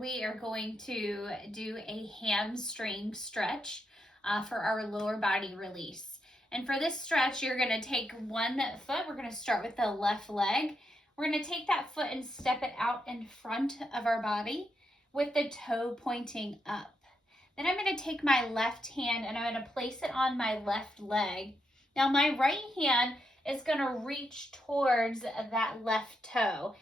we are going to do a hamstring stretch for our lower body release. And for this stretch, you're going to take one foot. We're going to start with the left leg. We're going to take that foot and step it out in front of our body with the toe pointing up. Then I'm going to take my left hand and I'm going to place it on my left leg. Now my right hand is going to reach towards that left toe.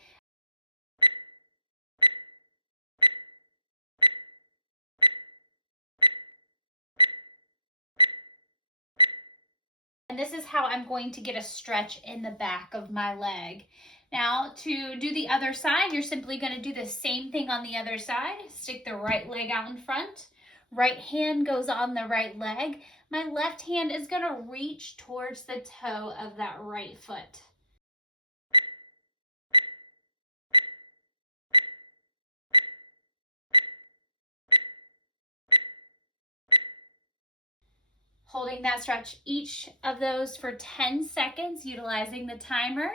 And this is how I'm going to get a stretch in the back of my leg. Now to do the other side, you're simply going to do the same thing on the other side. Stick the right leg out in front. Right hand goes on the right leg. My left hand is going to reach towards the toe of that right foot. Holding that stretch, each of those for 10 seconds, utilizing the timer.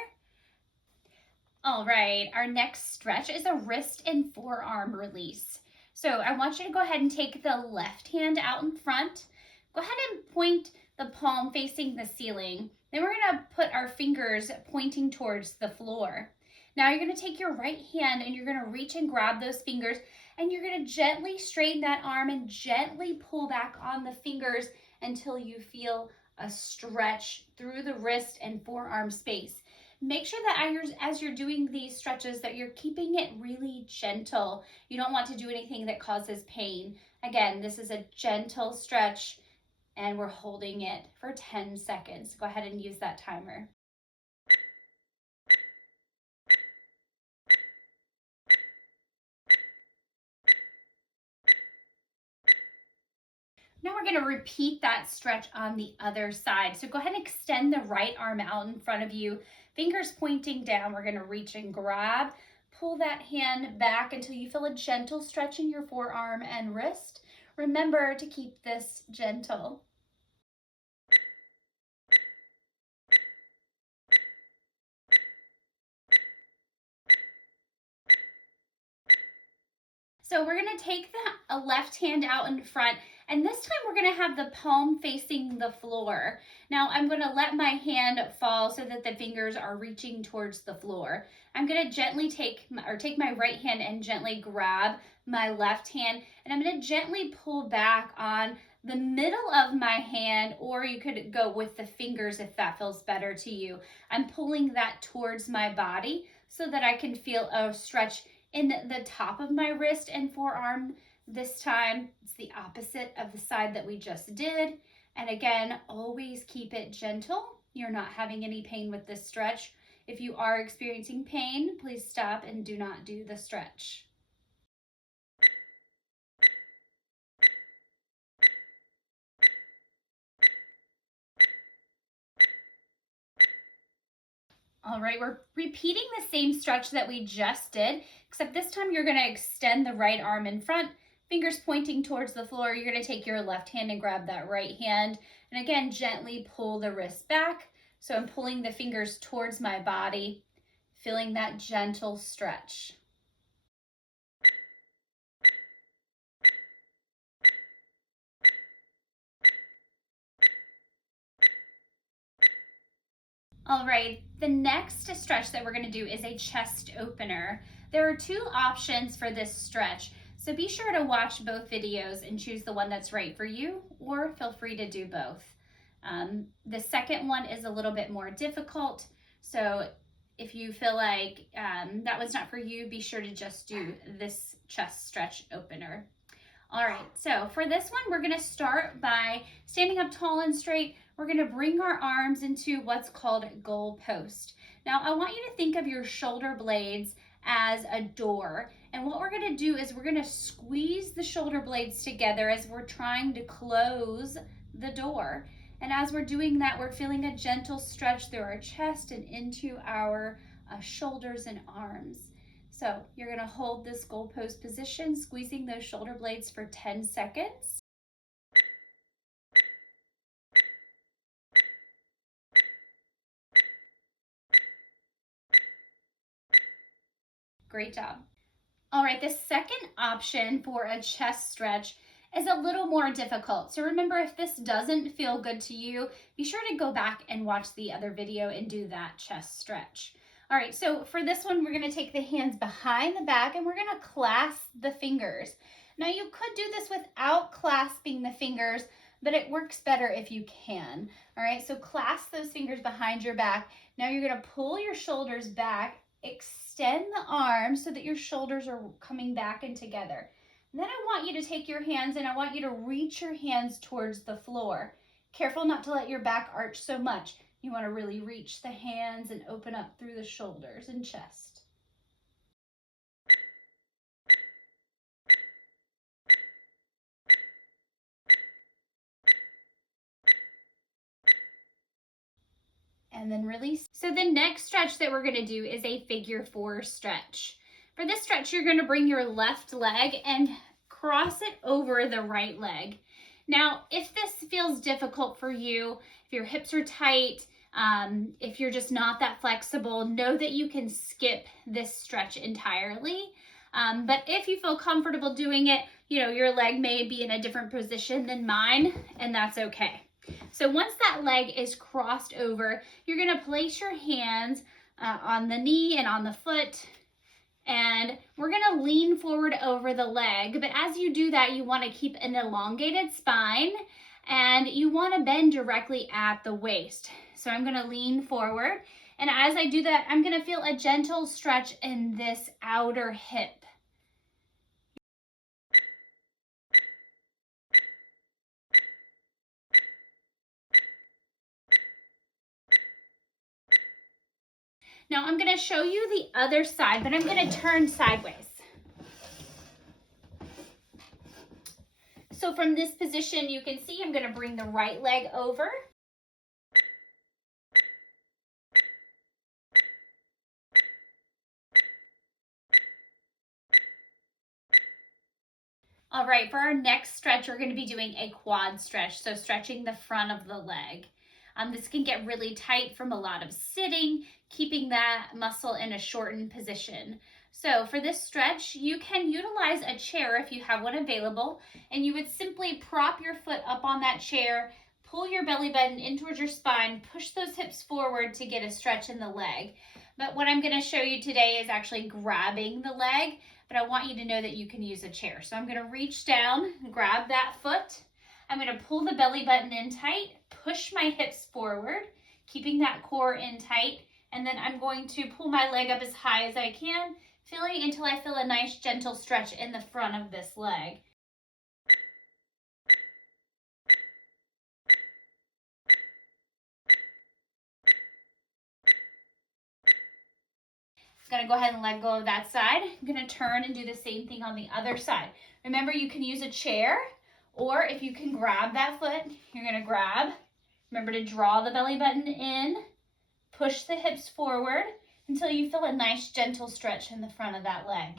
All right, our next stretch is a wrist and forearm release. So I want you to go ahead and take the left hand out in front. Go ahead and point the palm facing the ceiling. Then we're gonna put our fingers pointing towards the floor. Now you're gonna take your right hand and you're gonna reach and grab those fingers and you're gonna gently straighten that arm and gently pull back on the fingers until you feel a stretch through the wrist and forearm space. Make sure that as you're doing these stretches that you're keeping it really gentle. You don't want to do anything that causes pain. Again, this is a gentle stretch and we're holding it for 10 seconds. Go ahead and use that timer. Now we're going to repeat that stretch on the other side. So go ahead and extend the right arm out in front of you, fingers pointing down. We're going to reach and grab, pull that hand back until you feel a gentle stretch in your forearm and wrist. Remember to keep this gentle. So we're going to take the left hand out in front, and this time we're going to have the palm facing the floor. Now I'm going to let my hand fall so that the fingers are reaching towards the floor. I'm going to gently take my right hand and gently grab my left hand, and I'm going to gently pull back on the middle of my hand, or you could go with the fingers if that feels better to you. I'm pulling that towards my body so that I can feel a stretch in the top of my wrist and forearm. This time it's the opposite of the side that we just did. And again, always keep it gentle. You're not having any pain with this stretch. If you are experiencing pain, please stop and do not do the stretch. All right, we're repeating the same stretch that we just did, except this time you're going to extend the right arm in front, fingers pointing towards the floor. You're going to take your left hand and grab that right hand, and again, gently pull the wrist back. So I'm pulling the fingers towards my body, feeling that gentle stretch. All right, the next stretch that we're going to do is a chest opener. There are two options for this stretch, so be sure to watch both videos and choose the one that's right for you, or feel free to do both. The second one is a little bit more difficult, so if you feel like that one's not for you, be sure to just do this chest stretch opener. All right, so for this one, we're gonna start by standing up tall and straight. We're gonna bring our arms into what's called goal post. Now, I want you to think of your shoulder blades as a door. And what we're gonna do is we're gonna squeeze the shoulder blades together as we're trying to close the door. And as we're doing that, we're feeling a gentle stretch through our chest and into our shoulders and arms. So you're going to hold this goal post position, squeezing those shoulder blades for 10 seconds. Great job. All right, the second option for a chest stretch is a little more difficult. So remember, if this doesn't feel good to you, be sure to go back and watch the other video and do that chest stretch. All right, so for this one, we're gonna take the hands behind the back and we're gonna clasp the fingers. Now you could do this without clasping the fingers, but it works better if you can. All right, so clasp those fingers behind your back. Now you're gonna pull your shoulders back, extend the arms so that your shoulders are coming back and together. And then I want you to take your hands and I want you to reach your hands towards the floor. Careful not to let your back arch so much. You want to really reach the hands and open up through the shoulders and chest. And then release. So the next stretch that we're going to do is a figure 4 stretch. For this stretch, you're going to bring your left leg and cross it over the right leg. Now, if this feels difficult for you, if your hips are tight, if you're just not that flexible, know that you can skip this stretch entirely. But if you feel comfortable doing it, your leg may be in a different position than mine, and that's okay. So once that leg is crossed over, you're going to place your hands on the knee and on the foot, and we're going to lean forward over the leg. But as you do that, you want to keep an elongated spine, and you want to bend directly at the waist. So I'm going to lean forward, and as I do that, I'm going to feel a gentle stretch in this outer hip. Now I'm going to show you the other side, but I'm going to turn sideways. So from this position, you can see I'm going to bring the right leg over. All right, for our next stretch, we're going to be doing a quad stretch, so stretching the front of the leg. This can get really tight from a lot of sitting, keeping that muscle in a shortened position. So for this stretch, you can utilize a chair if you have one available, and you would simply prop your foot up on that chair, pull your belly button in towards your spine, push those hips forward to get a stretch in the leg. But what I'm going to show you today is actually grabbing the leg, but I want you to know that you can use a chair. So I'm going to reach down, grab that foot. I'm going to pull the belly button in tight, push my hips forward, keeping that core in tight, and then I'm going to pull my leg up as high as I can, feeling until I feel a nice gentle stretch in the front of this leg. I'm going to go ahead and let go of that side. I'm going to turn and do the same thing on the other side. Remember, you can use a chair, or if you can grab that foot, you're going to grab. Remember to draw the belly button in, push the hips forward until you feel a nice gentle stretch in the front of that leg.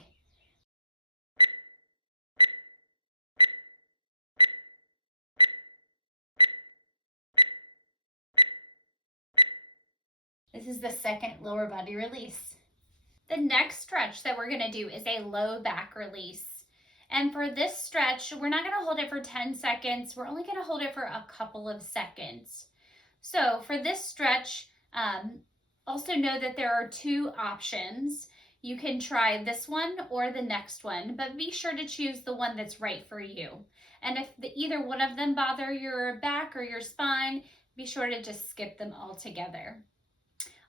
This is the second lower body release. The next stretch that we're going to do is a low back release. And for this stretch, we're not going to hold it for 10 seconds. We're only going to hold it for a couple of seconds. So for this stretch, also know that there are 2 options. You can try this one or the next one, but be sure to choose the one that's right for you. And if either one of them bother your back or your spine, be sure to just skip them altogether.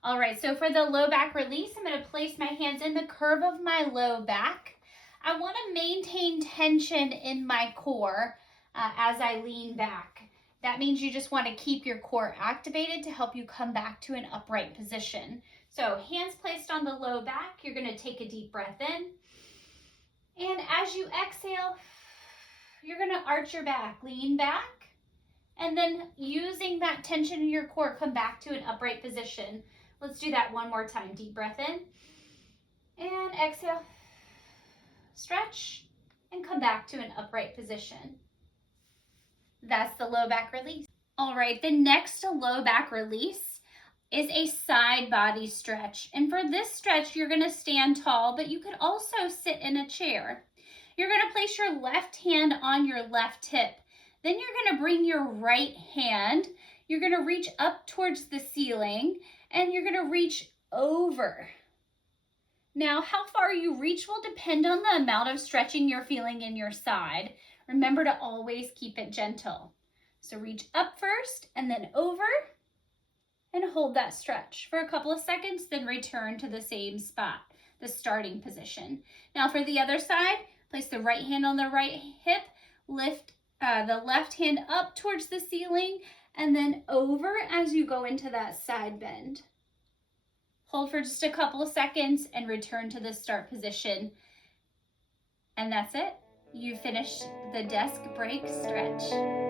All right, so for the low back release, I'm going to place my hands in the curve of my low back. I want to maintain tension in my core as I lean back. That means you just want to keep your core activated to help you come back to an upright position. So hands placed on the low back, you're going to take a deep breath in. And as you exhale, you're going to arch your back, lean back, and then using that tension in your core, come back to an upright position. Let's do that one more time. Deep breath in and exhale. Stretch and come back to an upright position. That's the low back release. All right, the next low back release is a side body stretch. And for this stretch, you're going to stand tall, but you could also sit in a chair. You're going to place your left hand on your left hip. Then you're going to bring your right hand. You're going to reach up towards the ceiling and you're going to reach over. Now, how far you reach will depend on the amount of stretching you're feeling in your side. Remember to always keep it gentle. So reach up first and then over and hold that stretch for a couple of seconds, then return to the same spot, the starting position. Now for the other side, place the right hand on the right hip, lift the left hand up towards the ceiling, and then over as you go into that side bend. Hold for just a couple of seconds and return to the start position. And that's it. You finished the desk break stretch.